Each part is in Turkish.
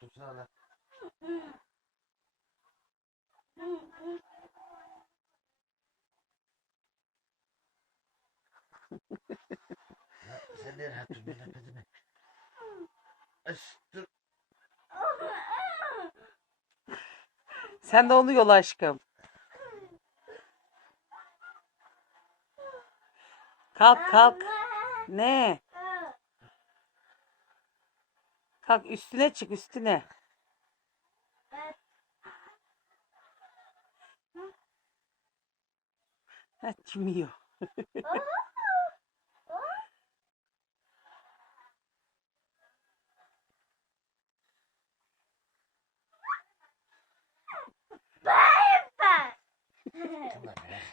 Ya sen attın beni pezemek? Aş dur. Sen de onu yola aşkım. Kalk kalk. Ne? Kalk üstüne çık üstüne. Ha, kim yiyor?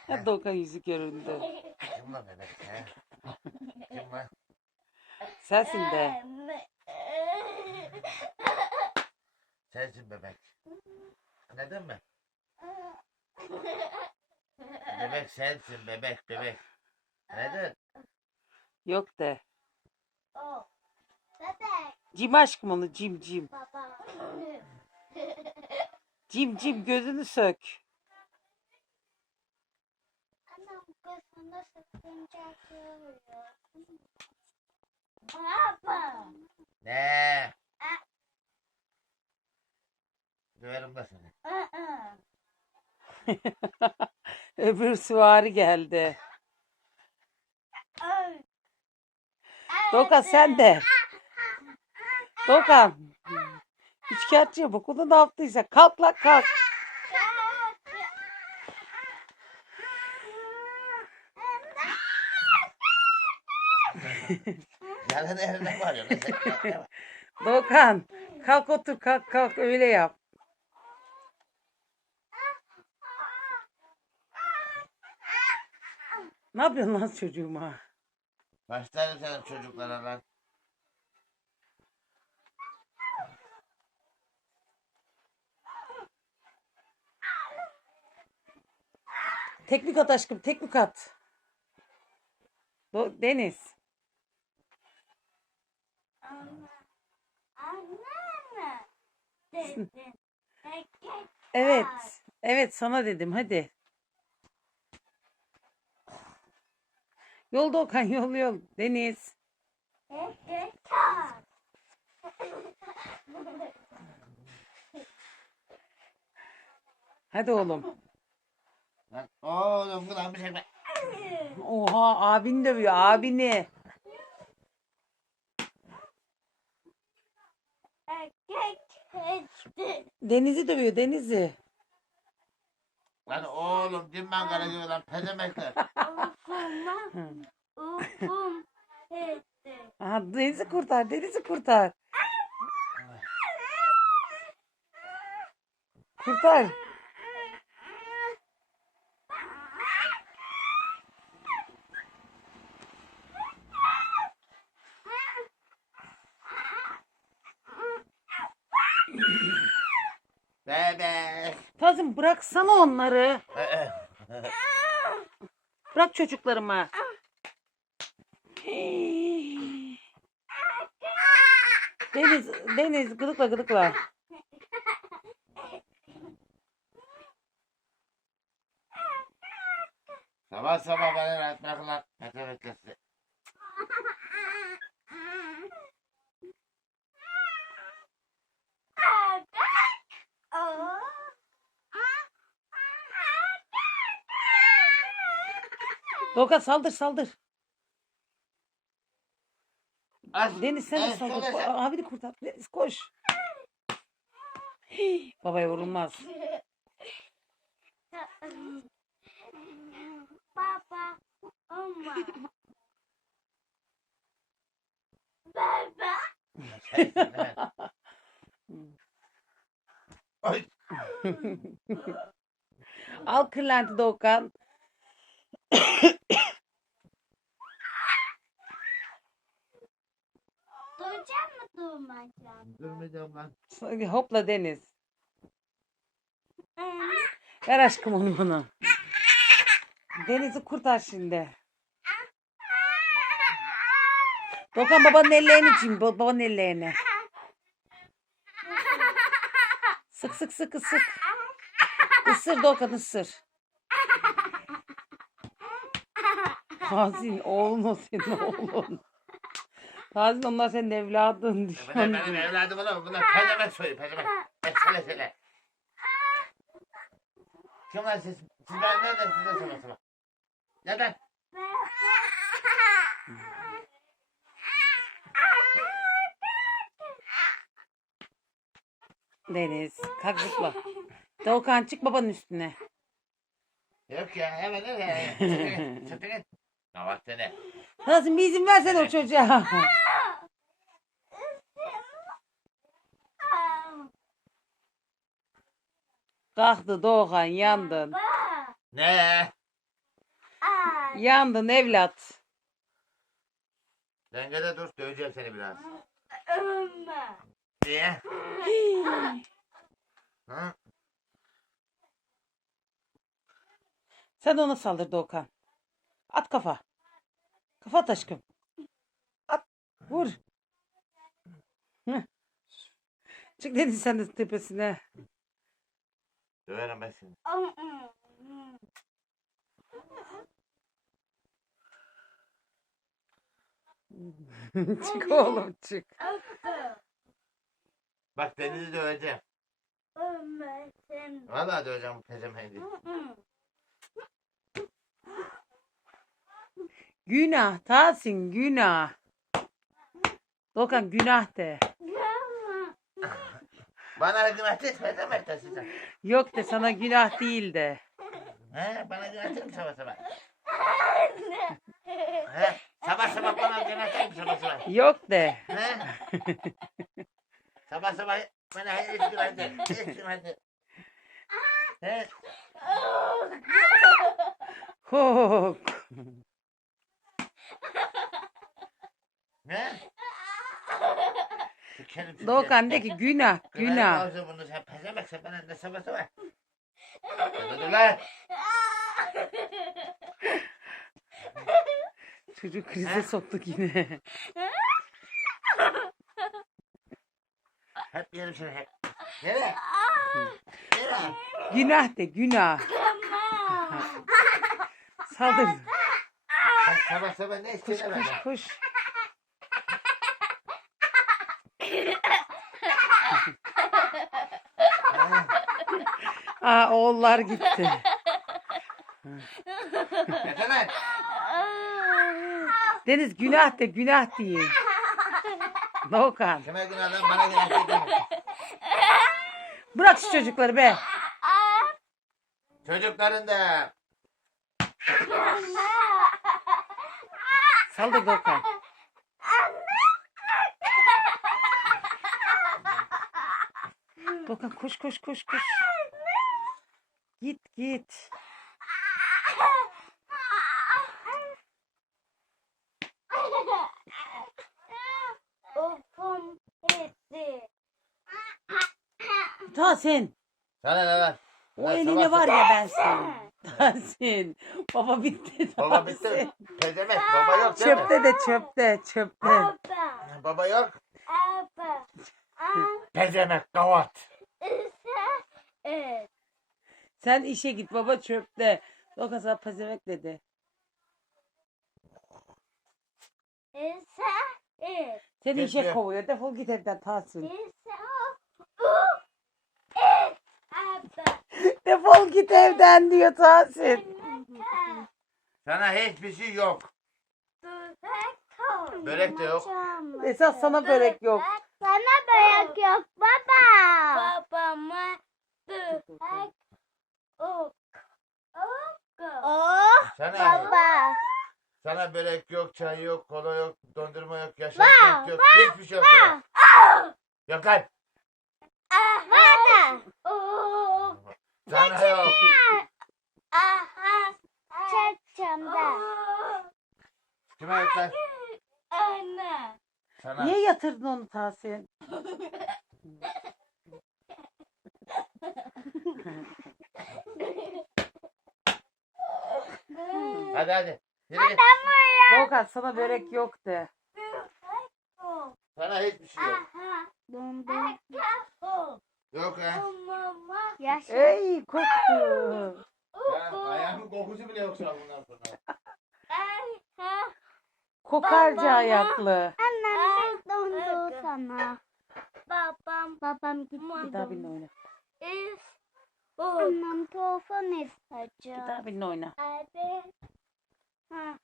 Ha, Dokan yüzü göründü. Kim lan bebek? He? Kim lan? Sensin de. Sensin bebek. Neden mi? Bebek sensin bebek bebek. Neden? Yok de. Oh. Bebek Cim aşkım onu cim cim. baba. Cim cim gözünü sök. Anam kızını sıkınca görüyor. Baba. Ne? Döverim de seni. Öbür süvari geldi. Dokan sen de. Dokan. Üçkağıtçı yapık. Onu ne yaptıysa. Kalk lan kalk. Yalan eline var ya. Ne sen- ne var? Dokan. Kalk otur kalk kalk öyle yap. Ne yapıyorsun lan çocuğuma? Başlarım senin çocuklara lan. Teknik at aşkım teknik at. Do- Deniz. Anne. Anne. Dedin. Evet. Evet sana dedim hadi. Yol Dokan yol yol. Deniz. Hadi oğlum. Lan oğlum kulağımı çekme. Oha abin dövüyor abini. Deniz'i dövüyor Deniz'i. Oğlum dimmen kara gibi lan pezemekler. Ufuma. Ufum. Etti. Aha, Deniz'i kurtar Deniz'i kurtar. Kurtar. Bebek. Tazım bıraksana onları. Ee, Bırak çocuklarıma. Deniz, Deniz gıdıkla gıdıkla. Sabah sabah beni rahat bırakın Doka saldır saldır. Az. Deniz sen de saldır. çok yaşa. Aa, Abini kurtar. Deniz koş. Hii, Babaya vurulmaz. Baba, Oma. Baba. Ay. Al kırlenti Doğukan. Duracak mı durmayacak? Durmayacağım lan. Hopla Deniz. Ver aşkım onu bana. Deniz'i kurtar şimdi. Dokan babanın ellerini çim. Babanın ellerini. Sık sık sık ısır. Isır Doğukan ısır. Tahsin oğlun o senin oğlun. Tahsin onlar senin evladın Bunlar benim diyor. evladım oğlum. Bunlar pezemek soyu pezemek. Esele sele. Kim lan siz? Sizler nereden sizler sabah sabah? Neden? Deniz kalk zıpla. Doğukan çık babanın üstüne. Yok ya hemen öyle. Çıkın Ne bak seni. Tahsin bir izin versene o çocuğa. Kalktı Doğukan yandın. Ne? Yandın evlat. Dengede dur döveceğim seni biraz. Niye? Hı? Sen ona saldır Doğukan. At kafa. Kafa aşkım. At. Vur. Hıh. Çık Deniz sen de tepesine. Döverim ben seni. çık oğlum çık. Bak Deniz'i döveceğim. Vallahi döveceğim bu pezemeyi. Günah Tahsin günah. Doğukan günah de. Bana günah değil pezemek de size. Yok de sana günah değil de. He bana günah mi sabah sabah? He sabah sabah bana günah mi sabah sabah? Yok de. He? sabah sabah bana hiç günah değil. Hiç günah değil. He? Hok. Ne? Doğukan de ki günah günah. olsun bunu sen pezemeksin bana ne sabah sabah. Dur dur lan. Çocuk krize soktuk yine. Hep yerim seni hep. Nereye? Nereye? Günah de günah. Saldır. Sen sabah sabah ne Koş istiyorsun koş benden? koş. Ha, Aa oğullar gitti. Deniz günah de günah değil. Doğukan. Kime günahdan bana günah değil. Bırak şu çocukları be. Çocukların da Saldır Doğukan. Doğukan koş koş koş koş. Git git. Ufum etti. Tahsin. sana ne lan? O eline sabah var sabah- ya ben senin. Tahsin. Baba bitti. Baba bitti. Tahsin. Pezemek baba yok değil mi? Çöpte de çöpte çöpte. Baba. Baba yok. Pezemek kavat. Evet. Sen işe git baba çöpte. Doğukan sana pezemek dedi. İsa. Evet. Seni işe kovuyor. Defol git evden Tahsin. İsa. Evet. Baba. Defol git evden diyor Tahsin. Sana hiçbir şey yok. Börek de yok. Esas sana börek yok. Sana börek yok baba. Babama börek yok. Oh Sana baba. sana börek yok, çay yok, kola yok, dondurma yok, yaşam yok, hiçbir şey yok. sana. Yok lan. Bana. Oh. Sana yok. Aha. Çeçemde. Kime yok lan? Anne. Sana. Niye yatırdın onu Tahsin? hadi hadi. Adam Yürü git. Volkan sana börek yok de. Sana hiçbir şey yok. Yok ha. Yaşlı. Ey koktu. Ya, ayağımın kokusu bile yok şu an bundan sonra. Kokarca ayaklı. Annem ben dondu sana. Babam. Babam gitti. Bir daha benimle oyna. Annem telefon isteyeceğim. Git abinle oyna. Abi. Ha.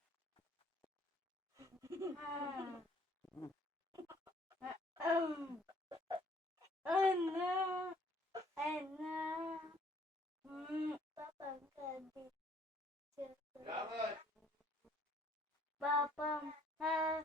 Ana. Ana. Babam geldi. Babam. Ha.